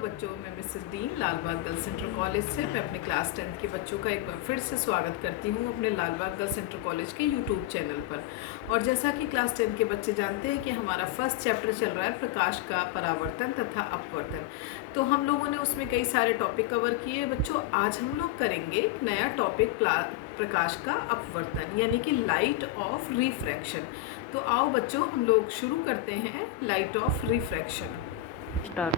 बच्चों, मैं Mrs Dean Lalbagh girls centre college से मैं अपने क्लास 10th के बच्चों का एक बार फिर से स्वागत करती हूँ अपने लालबाग गर्ल्स सेंटर कॉलेज के यूट्यूब चैनल पर। और जैसा कि क्लास 10 के बच्चे जानते हैं कि हमारा फर्स्ट चैप्टर चल रहा है प्रकाश का परावर्तन तथा अपवर्तन। तो हम लोगों ने उसमें कई सारे टॉपिक कवर किए बच्चों। आज हम लोग करेंगे एक नया टॉपिक प्रकाश का अपवर्तन यानी कि लाइट ऑफ रिफ्रैक्शन। तो आओ बच्चों हम लोग शुरू करते हैं लाइट ऑफ रिफ्रैक्शन।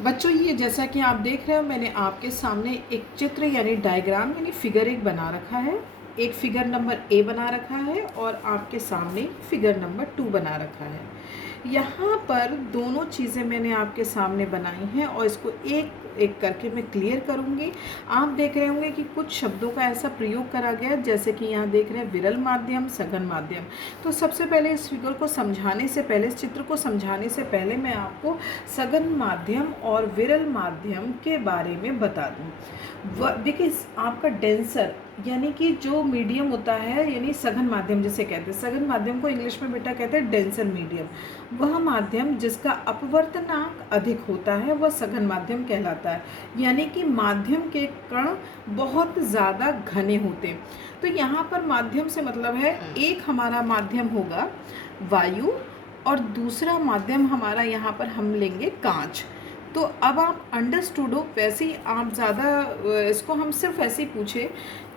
बच्चों ये जैसा कि आप देख रहे हो, मैंने आपके सामने एक चित्र यानी डायग्राम यानी फिगर एक बना रखा है। एक फिगर नंबर ए बना रखा है और आपके सामने फिगर नंबर 2 बना रखा है। यहाँ पर दोनों चीज़ें मैंने आपके सामने बनाई हैं और इसको एक एक करके मैं क्लियर करूँगी। आप देख रहे होंगे कि कुछ शब्दों का ऐसा प्रयोग करा गया है, जैसे कि यहाँ देख रहे हैं विरल माध्यम, सघन माध्यम। तो सबसे पहले इस फिगर को समझाने से पहले, इस चित्र को समझाने से पहले मैं आपको सघन माध्यम और विरल माध्यम के बारे में बता दूँ। देखिए आपका डेंसर यानी कि जो मीडियम होता है यानी सघन माध्यम जिसे कहते हैं, सघन माध्यम को इंग्लिश में बेटा कहते हैं डेंसर मीडियम। वह माध्यम जिसका अपवर्तनांक अधिक होता है वह सघन माध्यम कहलाता है, यानी कि माध्यम के कण बहुत ज़्यादा घने होते हैं। तो यहाँ पर माध्यम से मतलब है एक हमारा माध्यम होगा वायु और दूसरा माध्यम हमारा यहाँ पर हम लेंगे कांच। तो अब आप अंडरस्टूड हो, वैसे ही आप ज़्यादा इसको हम सिर्फ ऐसे ही पूछे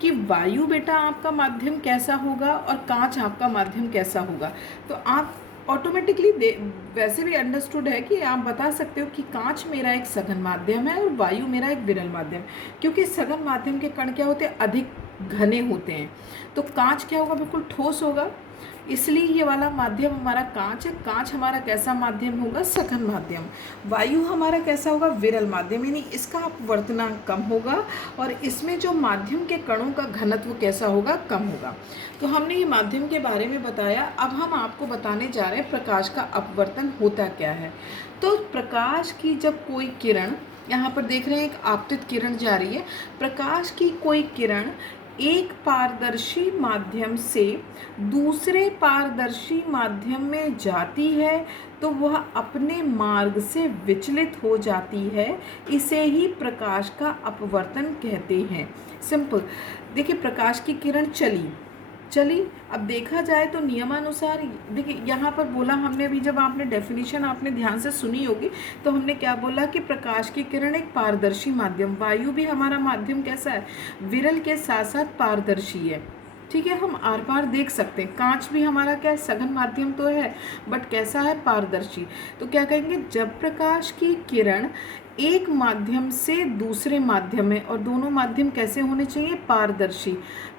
कि वायु बेटा आपका माध्यम कैसा होगा और कांच आपका माध्यम कैसा होगा, तो आप ऑटोमेटिकली वैसे भी अंडरस्टूड है कि आप बता सकते हो कि कांच मेरा एक सघन माध्यम है और वायु मेरा एक विरल माध्यम, क्योंकि सघन माध्यम के कण क्या होते हैं, अधिक घने होते हैं। तो कांच क्या होगा, बिल्कुल ठोस होगा, इसलिए ये वाला माध्यम हमारा कांच है। कांच हमारा कैसा माध्यम होगा, सघन माध्यम। वायु हमारा कैसा होगा, विरल माध्यम, यानी इसका अपवर्तनांक कम होगा और इसमें जो माध्यम के कणों का घनत्व कैसा होगा, कम होगा। तो हमने ये माध्यम के बारे में बताया। अब हम आपको बताने जा रहे हैं प्रकाश का अपवर्तन होता क्या है। तो प्रकाश की जब कोई किरण, यहाँ पर देख रहे हैं एक आपतित किरण जा रही है, प्रकाश की कोई किरण एक पारदर्शी माध्यम से दूसरे पारदर्शी माध्यम में जाती है तो वह अपने मार्ग से विचलित हो जाती है। इसे ही प्रकाश का अपवर्तन कहते हैं। सिंपल। देखिए प्रकाश की किरण चली, अब देखा जाए तो नियमानुसार, देखिए यहाँ पर बोला हमने अभी, जब आपने डेफिनेशन आपने ध्यान से सुनी होगी तो हमने क्या बोला कि प्रकाश की किरण एक पारदर्शी माध्यम, वायु भी हमारा माध्यम कैसा है, विरल के साथ साथ पारदर्शी है। ठीक है, हम आर पार देख सकते हैं। कांच भी हमारा क्या है, सघन माध्यम तो है बट कैसा है, पारदर्शी। तो क्या कहेंगे, जब प्रकाश की किरण एक माध्यम से दूसरे माध्यम में, और दोनों माध्यम कैसे होने चाहिए, पारदर्शी,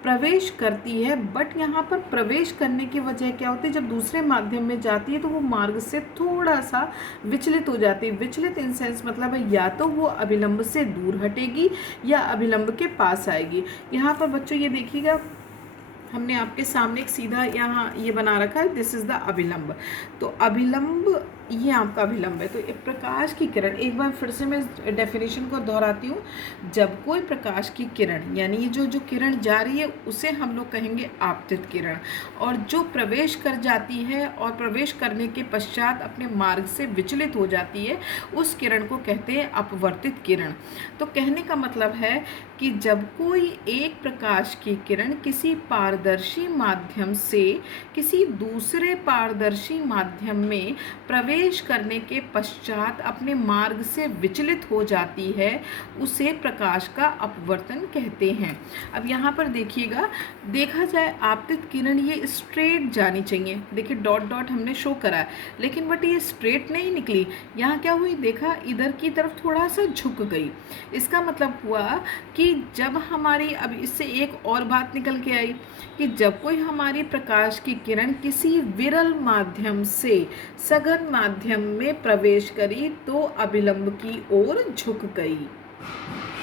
प्रवेश करती है, बट यहाँ पर प्रवेश करने की वजह क्या होती है, जब दूसरे माध्यम में जाती है तो वो मार्ग से थोड़ा सा विचलित हो जाती है। विचलित इन सेंस मतलब है या तो वो अभिलंब से दूर हटेगी या अभिलंब के पास आएगी। यहाँ पर बच्चों ये देखिएगा, हमने आपके सामने एक सीधा यहाँ ये बना रखा है, दिस इज़ द अभिलंब। तो अभिलंब, ये आपका अभिलंब है। तो एक प्रकाश की किरण, एक बार फिर से मैं डेफिनेशन को दोहराती हूँ, जब कोई प्रकाश की किरण यानी ये जो किरण जा रही है उसे हम लोग कहेंगे आपतित किरण, और जो प्रवेश कर जाती है और प्रवेश करने के पश्चात अपने मार्ग से विचलित हो जाती है उस किरण को कहते हैं अपवर्तित किरण। तो कहने का मतलब है कि जब कोई एक प्रकाश की किरण किसी पारदर्शी माध्यम से किसी दूसरे पारदर्शी माध्यम में प्रवेश करने के पश्चात अपने मार्ग से विचलित हो जाती है उसे प्रकाश का अपवर्तन कहते हैं। अब यहाँ पर देखिएगा, देखा जाए आपतित किरण ये स्ट्रेट जानी चाहिए, देखिए डॉट डॉट हमने शो करा है, लेकिन बट ये स्ट्रेट नहीं निकली। यहाँ क्या हुई, देखा इधर की तरफ थोड़ा सा झुक गई। इसका मतलब हुआ कि जब हमारी, अब इससे एक और बात निकल के आई कि जब कोई हमारी प्रकाश की किरण किसी विरल माध्यम से सघन माध्यम में प्रवेश करी तो अभिलंब की ओर झुक गई।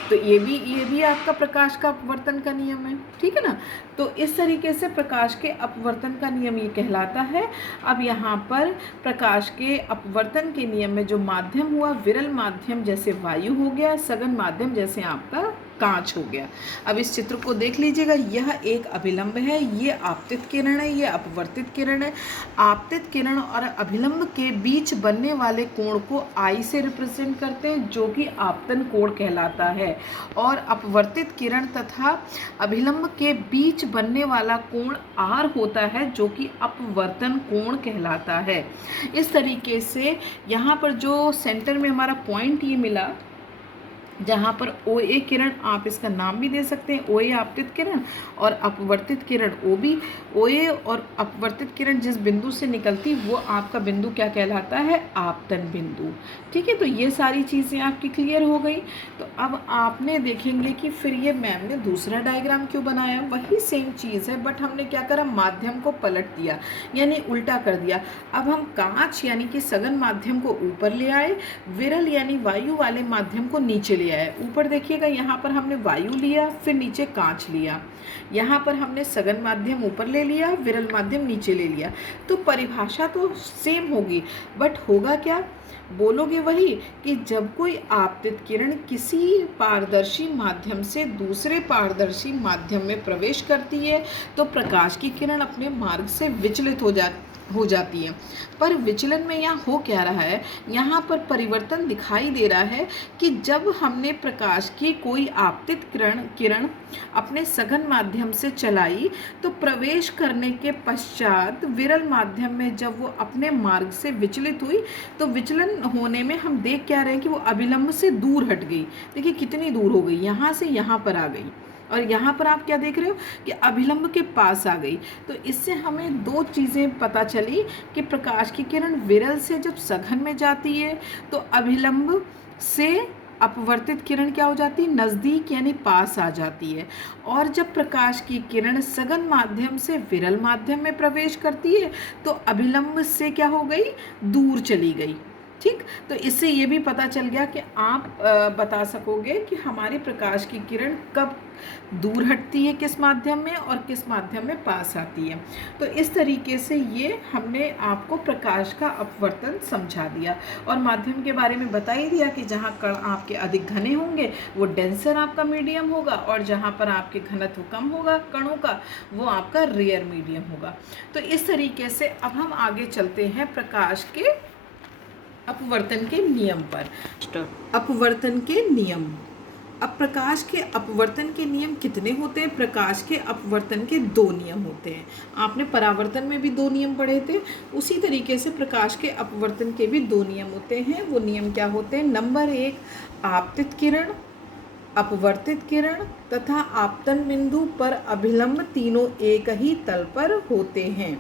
तो ये भी आपका प्रकाश का अपवर्तन का नियम है। ठीक है ना। तो इस तरीके से प्रकाश के अपवर्तन का नियम ये कहलाता है। अब यहाँ पर प्रकाश के अपवर्तन के नियम में जो माध्यम हुआ, विरल माध्यम जैसे वायु हो गया, सघन माध्यम जैसे आपका कांच हो गया। अब इस चित्र को देख लीजिएगा, यह एक अभिलंब है, ये आपतित किरण है, ये अपवर्तित किरण है। आपतित किरण और अभिलंब के बीच बनने वाले कोण को आई से रिप्रेजेंट करते हैं, जो कि आपतन कोण कहलाता है। और अपवर्तित किरण तथा अभिलंब के बीच बनने वाला कोण आर होता है, जो कि अपवर्तन कोण कहलाता है। इस तरीके से यहाँ पर जो सेंटर में हमारा पॉइंट ये मिला, जहाँ पर ओ ए किरण, आप इसका नाम भी दे सकते हैं ओ ए आपतित किरण, और अपवर्तित किरण ओ बी। ओ ए और अपवर्तित किरण जिस बिंदु से निकलती वो आपका बिंदु क्या कहलाता है, आपतन बिंदु। ठीक है, तो ये सारी चीज़ें आपकी क्लियर हो गई। तो अब आपने देखेंगे कि फिर ये मैम ने दूसरा डायग्राम क्यों बनाया, वही सेम चीज़ है, बट हमने क्या करा, माध्यम को पलट दिया, यानी उल्टा कर दिया। अब हम कांच यानी कि सघन माध्यम को ऊपर ले आए, विरल यानी वायु वाले माध्यम को नीचे ले आए। ऊपर देखिएगा, यहाँ पर हमने वायु लिया, फिर नीचे कांच लिया। यहाँ पर हमने सघन माध्यम ऊपर ले लिया, विरल माध्यम नीचे ले लिया। तो परिभाषा तो सेम होगी, बट होगा क्या, बोलोगे वही कि जब कोई आपतित किरण किसी पारदर्शी माध्यम से दूसरे पारदर्शी माध्यम में प्रवेश करती है तो प्रकाश की किरण अपने मार्ग से विचलित हो जाती है। पर विचलन में यहाँ हो क्या रहा है, यहाँ पर परिवर्तन दिखाई दे रहा है कि जब हमने प्रकाश की कोई आपतित किरण अपने सघन माध्यम से चलाई तो प्रवेश करने के पश्चात विरल माध्यम में जब वो अपने मार्ग से विचलित हुई तो विचलन होने में हम देख क्या रहे हैं कि वो अभिलंब से दूर हट गई। देखिए कितनी दूर हो गई, यहाँ से यहाँ पर आ गई, और यहाँ पर आप क्या देख रहे हो कि अभिलंब के पास आ गई। तो इससे हमें दो चीज़ें पता चली कि प्रकाश की किरण विरल से जब सघन में जाती है तो अभिलंब से अपवर्तित किरण क्या हो जाती है, नज़दीक यानी पास आ जाती है। और जब प्रकाश की किरण सघन माध्यम से विरल माध्यम में प्रवेश करती है तो अभिलंब से क्या हो गई, दूर चली गई। ठीक, तो इससे ये भी पता चल गया कि आप बता सकोगे कि हमारी प्रकाश की किरण कब दूर हटती है किस माध्यम में और किस माध्यम में पास आती है। तो इस तरीके से ये हमने आपको प्रकाश का अपवर्तन समझा दिया और माध्यम के बारे में बता ही दिया कि जहाँ कण आपके अधिक घने होंगे वो डेंसर आपका मीडियम होगा, और जहाँ पर आपके घनत्व कम होगा कणों का वो आपका रेयर मीडियम होगा। तो इस तरीके से अब हम आगे चलते हैं प्रकाश के अपवर्तन के नियम पर। अपवर्तन के नियम। अब प्रकाश के अपवर्तन के नियम कितने होते हैं? प्रकाश के अपवर्तन के दो नियम होते हैं। आपने परावर्तन में भी दो नियम पढ़े थे, उसी तरीके से प्रकाश के अपवर्तन के भी दो नियम होते हैं। वो नियम क्या होते हैं? नंबर 1, आपतित किरण, अपवर्तित किरण तथा आपतन बिंदु पर अभिलंब तीनों एक ही तल पर होते हैं।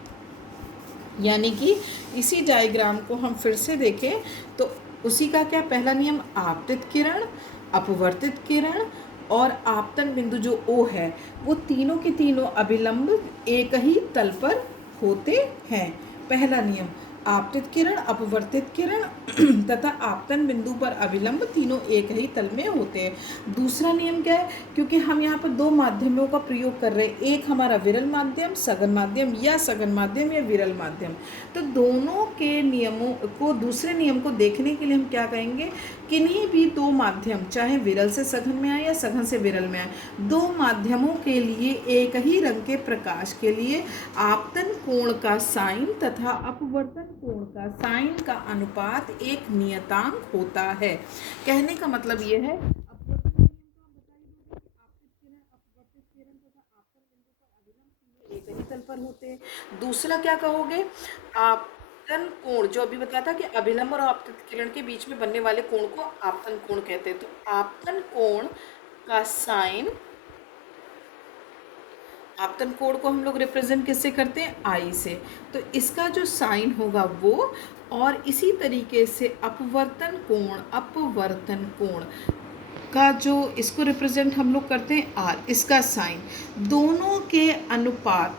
यानी कि इसी डायग्राम को हम फिर से देखें तो उसी का क्या पहला नियम, आपतित किरण, अपवर्तित किरण और आपतन बिंदु जो O है वो तीनों के तीनों अभिलंब एक ही तल पर होते हैं। पहला नियम, आपतित किरण, अपवर्तित किरण तथा आपतन बिंदु पर अभिलंब तीनों एक ही तल में होते हैं। दूसरा नियम क्या है? क्योंकि हम यहाँ पर दो माध्यमों का प्रयोग कर रहे हैं, एक हमारा विरल माध्यम, सघन माध्यम या सघन माध्यम या विरल माध्यम, तो दोनों के नियमों को, दूसरे नियम को देखने के लिए हम क्या कहेंगे, किन्हीं भी दो माध्यम, चाहे विरल से सघन में आए या सघन से विरल में आए, दो माध्यमों के लिए एक ही रंग के प्रकाश के लिए आपतन कोण का साइन तथा अपवर्तन कोण का साइन का अनुपात एक नियतांक होता है। कहने का मतलब ये है, एक ही तल पर होते हैं। दूसरा क्या कहोगे, आपतन कोण, जो अभी बताया था कि अभिलंब और आपतित किरण के बीच में बनने वाले कोण को आपतन कोण कहते हैं। तो आपतन कोण का साइन, आपतन कोण को हम लोग रिप्रेजेंट किससे करते हैं, आई से, तो इसका जो साइन होगा वो, और इसी तरीके से अपवर्तन कोण का जो इसको रिप्रेजेंट हम लोग करते हैं आर, इसका साइन, दोनों के अनुपात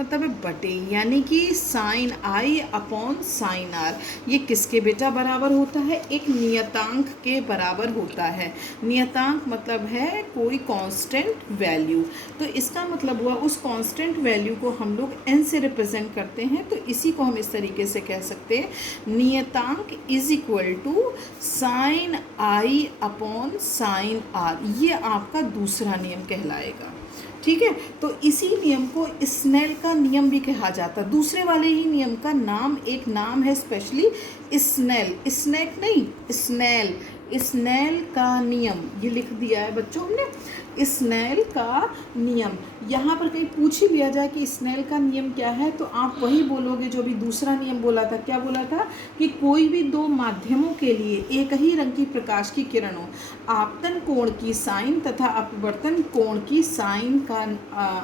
मतलब है बटे, यानी कि sine i upon sine r, ये किसके बेटा बराबर होता है, एक नियतांक के बराबर होता है। नियतांक मतलब है कोई कांस्टेंट वैल्यू, तो इसका मतलब हुआ उस कांस्टेंट वैल्यू को हम लोग n से रिप्रेजेंट करते हैं, तो इसी को हम इस तरीके से कह सकते हैं, नियतांक is equal to sine i upon sine r, ये आपका दूसरा नियम कहलाएगा। ठीक है, तो इसी नियम को स्नेल का नियम भी कहा जाता है। दूसरे वाले ही नियम का नाम, एक नाम है स्पेशली स्नेल, स्नेक नहीं, स्नेल, स्नेल का नियम, ये लिख दिया है बच्चों हमने, स्नेल का नियम। यहाँ पर कहीं पूछ ही लिया जाए कि स्नेल का नियम क्या है, तो आप वही बोलोगे जो भी दूसरा नियम बोला था। क्या बोला था कि कोई भी दो माध्यमों के लिए एक ही रंग की प्रकाश की किरणों, आपतन कोण की साइन तथा अपवर्तन कोण की साइन का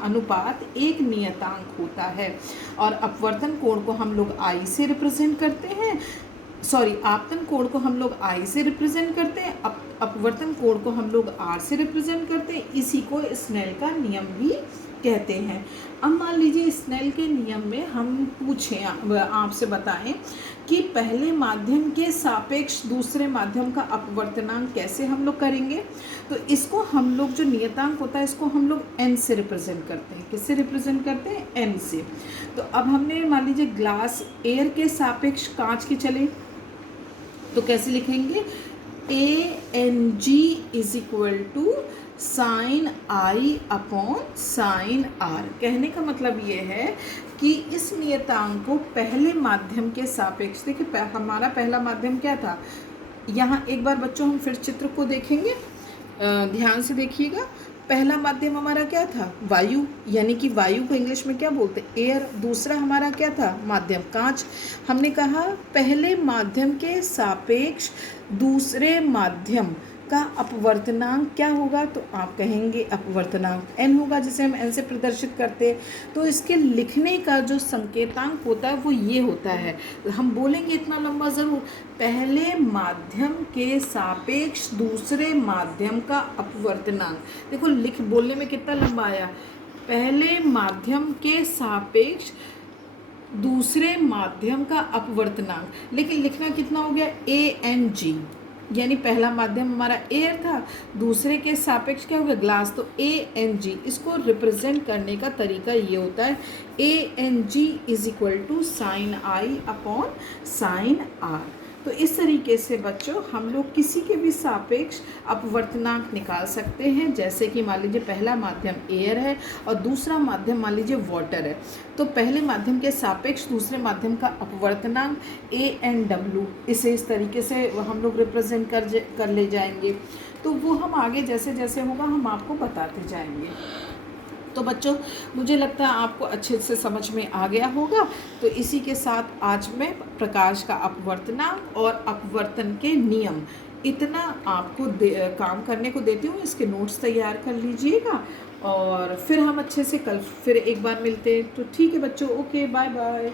अनुपात एक नियतांक होता है। और अपवर्तन कोण को हम लोग आई से रिप्रेजेंट करते हैं, सॉरी, आपतन कोण को हम लोग आई से रिप्रेजेंट करते हैं, अपवर्तन कोण को हम लोग आर से रिप्रेजेंट करते हैं। इसी को स्नेल का नियम भी कहते हैं। अब मान लीजिए स्नेल के नियम में हम पूछें, आपसे बताएं कि पहले माध्यम के सापेक्ष दूसरे माध्यम का अपवर्तनांक कैसे हम लोग करेंगे। तो इसको हम लोग, जो नियतांक होता है, इसको हम लोग एन से रिप्रेजेंट करते हैं। किससे रिप्रेजेंट करते हैं? एन से। तो अब हमने मान लीजिए ग्लास एयर के सापेक्ष कांच के चले, तो कैसे लिखेंगे? ANG is equal to sine i upon sine r. कहने का मतलब ये है कि इस नियतांक को पहले माध्यम के सापेक्ष, देखिए हमारा पहला माध्यम क्या था, यहाँ एक बार बच्चों हम फिर चित्र को देखेंगे, ध्यान से देखिएगा। पहला माध्यम हमारा क्या था? वायु, यानी कि वायु को इंग्लिश में क्या बोलते हैं? एयर। दूसरा हमारा क्या था? माध्यम कांच। हमने कहा पहले माध्यम के सापेक्ष दूसरे माध्यम का अपवर्तनांक क्या होगा, तो आप कहेंगे अपवर्तनांक n होगा, जिसे हम n से प्रदर्शित करते हैं। तो इसके लिखने का जो संकेतांक होता है वो ये होता है, हम बोलेंगे इतना लंबा ज़रूर, पहले माध्यम के सापेक्ष दूसरे माध्यम का अपवर्तनांक। देखो बोलने में कितना लंबा आया, पहले माध्यम के सापेक्ष दूसरे माध्यम का अपवर्तनांक, लेकिन लिखना कितना हो गया? ANG, यानी पहला माध्यम हमारा एयर था, दूसरे के सापेक्ष क्या हो गया? ग्लास। तो ANG, इसको रिप्रेजेंट करने का तरीका ये होता है, ANG is equal to sine i upon sine r. तो इस तरीके से बच्चों हम लोग किसी के भी सापेक्ष अपवर्तनांक निकाल सकते हैं। जैसे कि मान लीजिए पहला माध्यम एयर है और दूसरा माध्यम मान लीजिए वाटर है, तो पहले माध्यम के सापेक्ष दूसरे माध्यम का अपवर्तनांक ANW, इसे इस तरीके से हम लोग रिप्रेजेंट कर ले जाएंगे। तो वो हम आगे जैसे जैसे होगा हम आपको बताते जाएंगे। तो बच्चों मुझे लगता है आपको अच्छे से समझ में आ गया होगा। तो इसी के साथ आज मैं प्रकाश का अपवर्तनांक और अपवर्तन के नियम इतना आपको काम करने को देती हूँ। इसके नोट्स तैयार कर लीजिएगा और फिर हम अच्छे से कल फिर एक बार मिलते हैं। तो ठीक है बच्चों, ओके, बाय बाय।